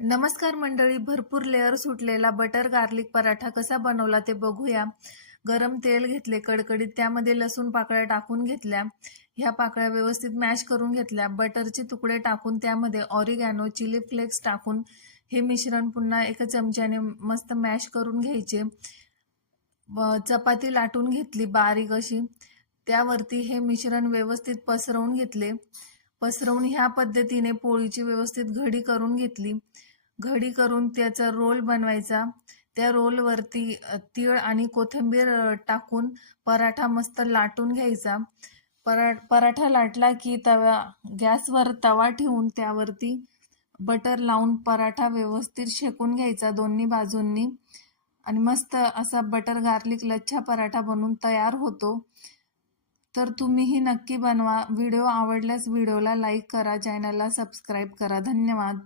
नमस्कार मंडळी, भरपूर लेअर सुटलेला बटर गार्लिक पराठा कसा बनवला ते बघूया. गरम तेल घेतले कडकडीत, त्यामध्ये लसूण पाकळ्या टाकून घेतल्या. ह्या पाकळ्या व्यवस्थित मॅश करून घेतल्या. बटरचे तुकडे टाकून त्यामध्ये ऑरिगॅनो, चिली फ्लेक्स टाकून हे मिश्रण पुन्हा एका चमच्याने मस्त मॅश करून घ्यायचे. चपाती लाटून घेतली बारीक अशी, त्यावरती हे मिश्रण व्यवस्थित पसरवून घेतले. पसरवून ह्या पद्धतीने पोळीची व्यवस्थित घडी करून घेतली. घडी करून त्याचा रोल बनवायचा. त्या रोलवरती तीळ आणि कोथिंबीर टाकून पराठा मस्त लाटून घ्यायचा. पराठा लाटला की गॅसवर तवा ठेवून त्यावरती बटर लावून पराठा व्यवस्थित शेकून घ्यायचा दोन्ही बाजूंनी आणि मस्त असा बटर गार्लिक लच्छा पराठा बनून तयार होतो. तर तुम्हीही नक्की बनवा. व्हिडिओ आवडल्यास व्हिडिओला लाईक करा, चॅनलला सबस्क्राईब करा. धन्यवाद.